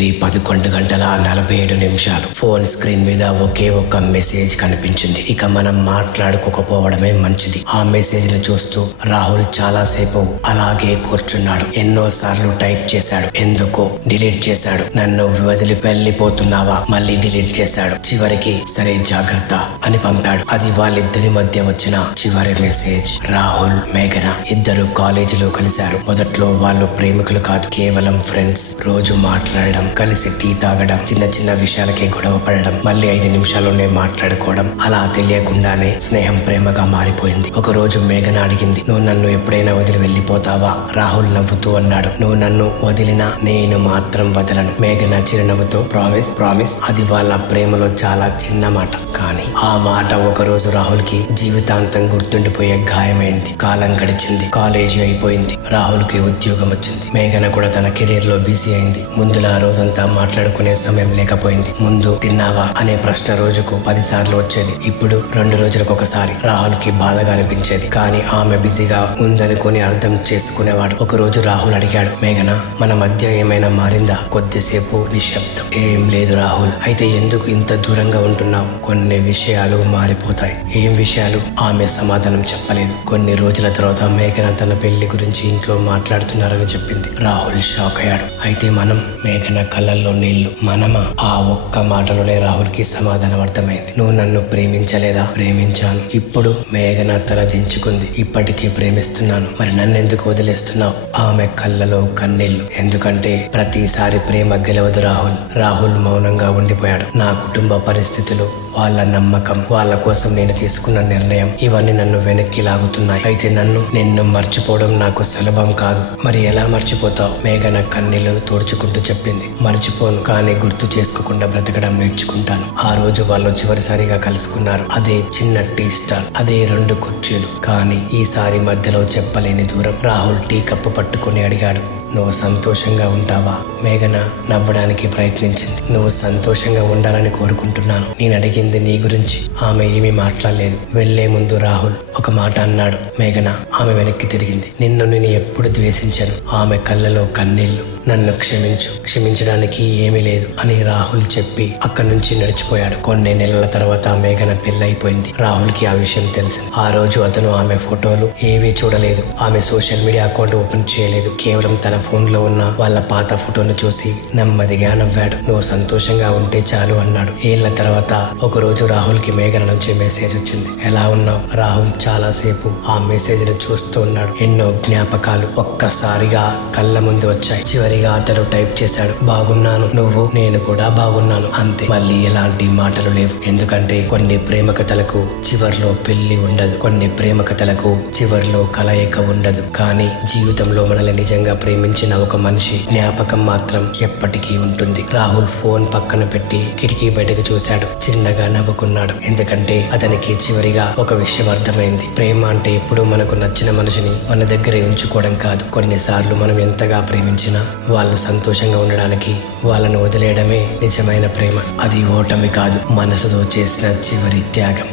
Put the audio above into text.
రాత్రి 11:47 phone screen మీద ఒకే ఒక్క మెసేజ్ కనిపించింది. ఇక మనం మాట్లాడుకోకపోవడమే మంచిది. ఆ మెసేజ్ ని చూస్తూ రాహుల్ చాలా సేపు అలాగే కూర్చున్నాడు. ఎన్నోసార్లు టైప్ చేశాడు, ఎందుకో డిలీట్ చేశాడు. నన్ను వదిలి వెళ్ళిపోతున్నావా, మళ్ళీ డిలీట్ చేశాడు. చివరికి సరే జాగ్రత్త అని పంపాడు. అది వాళ్ళిద్దరి మధ్య వచ్చిన చివరి మెసేజ్. రాహుల్, మేఘన ఇద్దరు కాలేజీలో కలిశారు. మొదట్లో వాళ్ళు ప్రేమికులు కాదు, కేవలం ఫ్రెండ్స్. రోజు మాట్లాడడం, కలిసి టీ తాగడం, చిన్న చిన్న విషయాలకే గొడవ పడడం, మళ్ళీ 5 నిమిషాల్లోనే మాట్లాడుకోవడం. అలా తెలియకుండానే స్నేహం ప్రేమగా మారిపోయింది. ఒక రోజు మేఘన అడిగింది, నువ్వు నన్ను ఎప్పుడైనా వదిలి వెళ్ళిపోతావా? రాహుల్ నవ్వుతూ అన్నాడు, నువ్వు నన్ను వదిలినా నేను మాత్రం వదలను. మేఘన చిరునవ్వుతో ప్రామిస్ ప్రామిస్. అది వాళ్ళ ప్రేమలో చాలా చిన్న మాట, కానీ ఆ మాట ఒక రోజు రాహుల్ కి జీవితాంతం గుర్తుండిపోయే గాయమైంది. కాలం గడిచింది, కాలేజీ అయిపోయింది, రాహుల్ కి ఉద్యోగం వచ్చింది. మేఘన కూడా తన కెరీర్ లో బిజీ అయింది. ముందులా రోజంతా మాట్లాడుకునే సమయం లేకపోయింది. ముందు తిన్నావా అనే ప్రశ్న రోజుకు 10 సార్లు వచ్చేది. ఇప్పుడు 2 రోజులకు ఒకసారి. రాహుల్ కి బాధగా అనిపించేది, కానీ ఆమె బిజీగా ఉందనుకుని అర్థం చేసుకునేవాడు. ఒక రోజు రాహుల్ అడిగాడు, మేఘన మన మధ్య ఏమైనా మారిందా? కొద్దిసేపు నిశ్శబ్దం. ఏం లేదు రాహుల్. అయితే ఎందుకు ఇంత దూరంగా ఉంటున్నావు? కొన్ని విషయాలు మారిపోతాయి. ఏం విషయాలు? ఆమె సమాధానం చెప్పలేదు. కొన్ని రోజుల తర్వాత మేఘన తన పెళ్లి గురించి ఇంట్లో మాట్లాడుతున్నారని చెప్పింది. రాహుల్ షాక్ అయ్యాడు. అయితే మనం? మేఘన కళ్ళల్లో నీళ్లు. మనమా? ఆ ఒక్క మాటలోనే రాహుల్ కి సమాధానం అర్థమైంది. నువ్వు నన్ను ప్రేమించలేదా? ప్రేమించాను. ఇప్పుడు? మేఘన తల దించుకుంది. ఇప్పటికీ ప్రేమిస్తున్నాను. మరి నన్నెందుకు వదిలేస్తున్నావు? ఆమె కళ్ళలో కన్నీళ్లు. ఎందుకంటే ప్రతిసారి ప్రేమ గెలవదు రాహుల్. రాహుల్ మౌనంగా ఉండిపోయాడు. నా కుటుంబ పరిస్థితులు, వాళ్ళ నమ్మకం, వాళ్ళ కోసం నేను తీసుకున్న నిర్ణయం, ఇవన్నీ నన్ను వెనక్కి లాగుతున్నాయి. అయితే నిన్ను మర్చిపోవడం నాకు సులభం కాదు. మరి ఎలా మర్చిపోతావు? మేఘన కన్నీళ్లు తుడుచుకుంటూ చెప్పింది, మర్చిపోను, కానీ గుర్తు చేసుకోకుండా బ్రతకడం నేర్చుకుంటాను. ఆ రోజు వాళ్ళు చివరిసారిగా కలుసుకున్నారు. అదే చిన్న టీ స్టాల్, అదే 2 కుర్చీలు, కానీ ఈసారి మధ్యలో చెప్పలేని దూరం. రాహుల్ టీ కప్పు పట్టుకుని అడిగాడు, నువ్వు సంతోషంగా ఉంటావా? మేఘన నవ్వడానికి ప్రయత్నించింది. నువ్వు సంతోషంగా ఉండాలని కోరుకుంటున్నాను. నేను అడిగింది నీ గురించి. ఆమె ఏమీ మాట్లాడలేదు. వెళ్లే ముందు రాహుల్ ఒక మాట అన్నాడు. మేఘన ఆమె వెనక్కి తిరిగింది. నిన్ను నేను ఎప్పుడు ద్వేషించాను. ఆమె కళ్ళలో కన్నీళ్లు. నన్ను క్షమించు, క్షమించడానికి ఏమీ లేదు అని రాహుల్ చెప్పి అక్కడి నుంచి నడిచిపోయాడు. కొన్ని నెలల తర్వాత మేఘన పెళ్ళైపోయింది. రాహుల్ కి ఆ విషయం తెలిసింది. ఆ రోజు అతను ఆమె ఫోటోలు ఏవీ చూడలేదు. ఆమె సోషల్ మీడియా అకౌంట్ ఓపెన్ చేయలేదు. కేవలం తన ఫోన్ లో ఉన్న వాళ్ళ పాత ఫోటోను చూసి నెమ్మదిగా నవ్వాడు. నువ్వు సంతోషంగా ఉంటే చాలు అన్నాడు. ఏళ్ల తర్వాత ఒక రోజు రాహుల్ కి మేఘన నుంచి మెసేజ్ వచ్చింది. ఎలా ఉన్నావు? రాహుల్ చాలా సేపు ఆ మెసేజ్ ని చూస్తూ ఉన్నాడు. ఎన్నో జ్ఞాపకాలు ఒక్కసారిగా కళ్ళ ముందు వచ్చాయి. చివరిగా అతను టైప్ చేశాడు, బాగున్నాను, నువ్వు? నేను కూడా బాగున్నాను. అంతే. మళ్ళీ ఎలాంటి మాటలు లేవు. ఎందుకంటే కొన్ని ప్రేమ కథలకు చివర్లో పెళ్లి ఉండదు. కొన్ని ప్రేమ కథలకు చివర్లో కలయిక ఉండదు. కానీ జీవితంలో మనల్ని నిజంగా ప్రేమించిన ఒక మనిషి జ్ఞాపకం మాత్రం ఎప్పటికీ ఉంటుంది. రాహుల్ ఫోన్ పక్కన పెట్టి కిటికీ బయటకు చూశాడు. చిన్నగా నవ్వుకున్నాడు. ఎందుకంటే అతనికి చివరిగా ఒక విషయం అర్థమైంది. ప్రేమ అంటే ఎప్పుడు మనకు నచ్చిన మనిషిని మన దగ్గరే ఉంచుకోవడం కాదు. కొన్నిసార్లు మనం ఎంతగా ప్రేమించినా వాళ్ళు సంతోషంగా ఉండడానికి వాళ్ళను వదిలేయడమే నిజమైన ప్రేమ. అది ఓటమి కాదు, మనసుతో చేసిన చివరి త్యాగం.